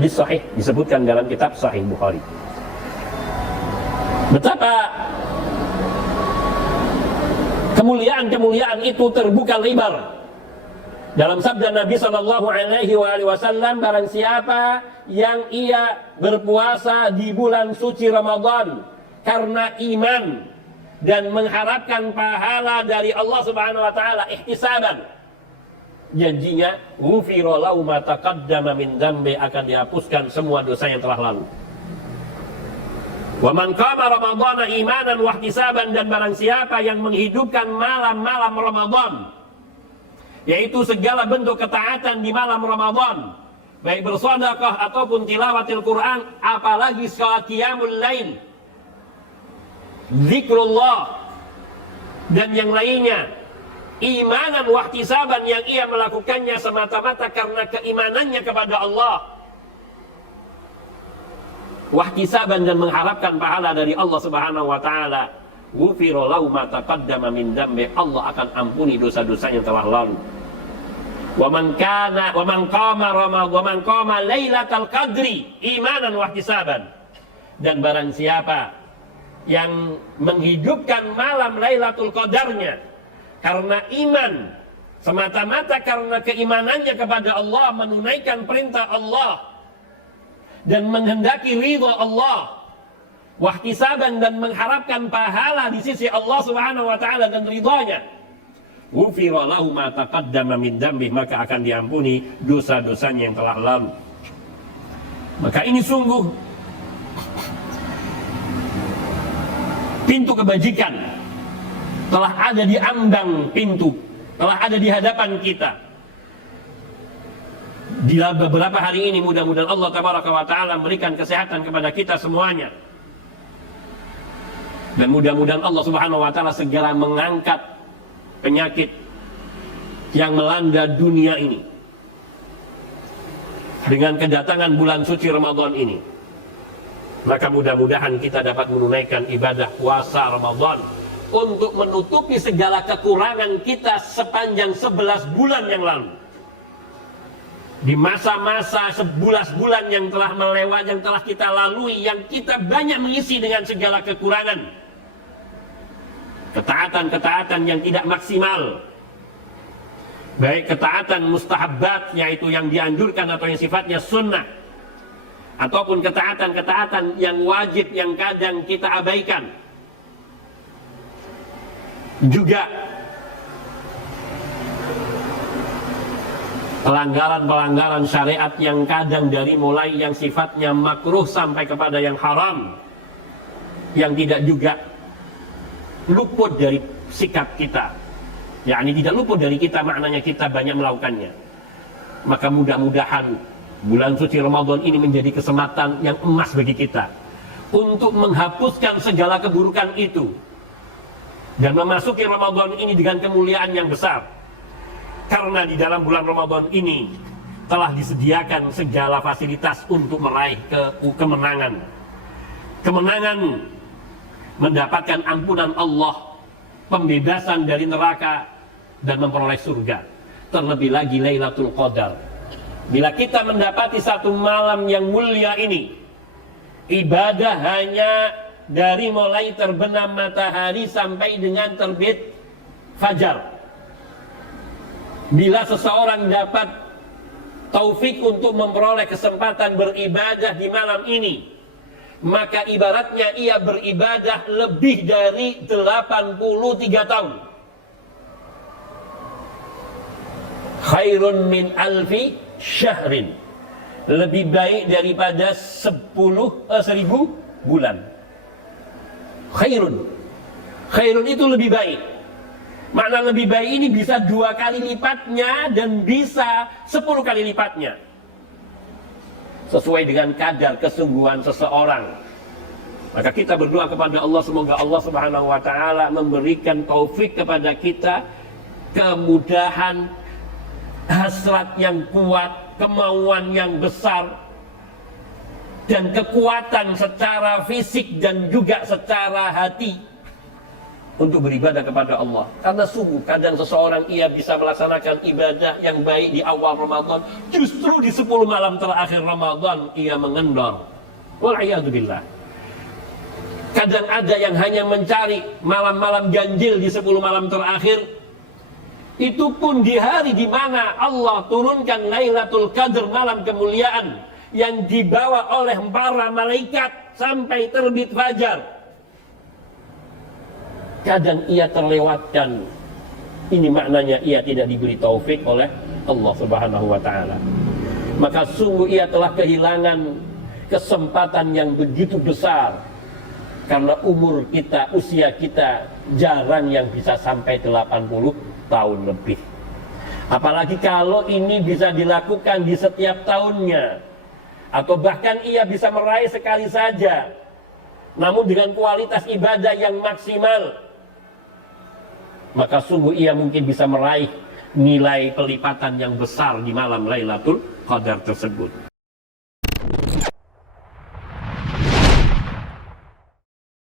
Hadis sahih disebutkan dalam kitab Sahih Bukhari. Betapa kemuliaan-kemuliaan itu terbuka lebar dalam sabda Nabi sallallahu alaihi wasallam, barang siapa yang ia berpuasa di bulan suci Ramadan karena iman dan mengharapkan pahala dari Allah Subhanahu wa taala ihtisaban, janjinya ghufira lahu ma taqaddama min dzambi, akan dihapuskan semua dosa yang telah lalu. Wa man qama ramadhana imanan wa ihtisaban, dan barang siapa yang menghidupkan malam-malam Ramadan, yaitu segala bentuk ketaatan di malam Ramadan, baik bersedekah ataupun tilawatil Quran, apalagi salat qiyamul lail, zikrullah dan yang lainnya, imanan wa ihtisaban, yang ia melakukannya semata-mata karena keimanannya kepada Allah, wa ihtisaban, dan mengharapkan pahala dari Allah Subhanahu wa taala, ghufira lahu ma taqaddama min dzambi, Allah akan ampuni dosa-dosa yang telah lalu. Wa man qama lailatal qadri imanan wa ihtisaban, dan barang siapa yang menghidupkan malam Lailatul Qadarnya karena iman, semata-mata karena keimanannya kepada Allah, menunaikan perintah Allah dan menghendaki ridha Allah, wahtisaban, dan mengharapkan pahala di sisi Allah Subhanahu wa taala dan ridhanya, ghufira lahu ma taqaddama min dzambi, maka akan diampuni dosa-dosanya yang telah lalu. Maka ini sungguh pintu kebajikan telah ada di ambang pintu, telah ada di hadapan kita. Di beberapa hari ini mudah-mudahan Allah Tabaraka wa Ta'ala memberikan kesehatan kepada kita semuanya, dan mudah-mudahan Allah Subhanahu wa Ta'ala segera mengangkat penyakit yang melanda dunia ini dengan kedatangan bulan suci Ramadan ini. Maka mudah-mudahan kita dapat menunaikan ibadah puasa Ramadan untuk menutupi segala kekurangan kita sepanjang 11 bulan yang lalu. Di masa-masa 11 bulan yang telah melewat, yang telah kita lalui, yang kita banyak mengisi dengan segala kekurangan, ketaatan-ketaatan yang tidak maksimal, baik ketaatan mustahabbat, yaitu yang dianjurkan atau yang sifatnya sunnah, ataupun ketaatan-ketaatan yang wajib yang kadang kita abaikan. Juga pelanggaran-pelanggaran syariat yang kadang dari mulai yang sifatnya makruh sampai kepada yang haram, yang tidak juga luput dari sikap kita, yakni tidak luput dari kita, maknanya kita banyak melakukannya. Maka mudah-mudahan bulan suci Ramadan ini menjadi kesempatan yang emas bagi kita untuk menghapuskan segala keburukan itu dan memasuki Ramadan ini dengan kemuliaan yang besar. Karena di dalam bulan Ramadan ini telah disediakan segala fasilitas untuk meraih kemenangan. Kemenangan mendapatkan ampunan Allah, pembebasan dari neraka, dan memperoleh surga. Terlebih lagi Lailatul Qadar. Bila kita mendapati satu malam yang mulia ini, ibadah hanya dari mulai terbenam matahari sampai dengan terbit fajar. Bila seseorang dapat taufik untuk memperoleh kesempatan beribadah di malam ini, maka ibaratnya ia beribadah lebih dari 83 tahun. Khairun min alfi syahrin, lebih baik daripada 1000 bulan. Khairun itu lebih baik. Makna lebih baik ini bisa 2 kali lipatnya dan bisa 10 kali lipatnya, sesuai dengan kadar kesungguhan seseorang. Maka kita berdoa kepada Allah, semoga Allah Subhanahu wa Ta'ala memberikan taufik kepada kita, kemudahan, hasrat yang kuat, kemauan yang besar, dan kekuatan secara fisik dan juga secara hati untuk beribadah kepada Allah. Karena sungguh kadang seseorang ia bisa melaksanakan ibadah yang baik di awal Ramadan, justru di 10 malam terakhir Ramadan ia mengendor. Wal'iyadzubillah. Kadang ada yang hanya mencari malam-malam ganjil di 10 malam terakhir, itu pun di hari di mana Allah turunkan Lailatul Qadar, malam kemuliaan yang dibawa oleh para malaikat sampai terbit fajar. Kadang ia terlewatkan. Ini maknanya ia tidak diberi taufik oleh Allah Subhanahu wa ta'ala. Maka sungguh ia telah kehilangan kesempatan yang begitu besar. Karena umur kita, usia kita jarang yang bisa sampai 80 tahun lebih. Apalagi kalau ini bisa dilakukan di setiap tahunnya, atau bahkan ia bisa meraih sekali saja, namun dengan kualitas ibadah yang maksimal, maka sungguh ia mungkin bisa meraih nilai pelipatan yang besar di malam Lailatul Qadar tersebut.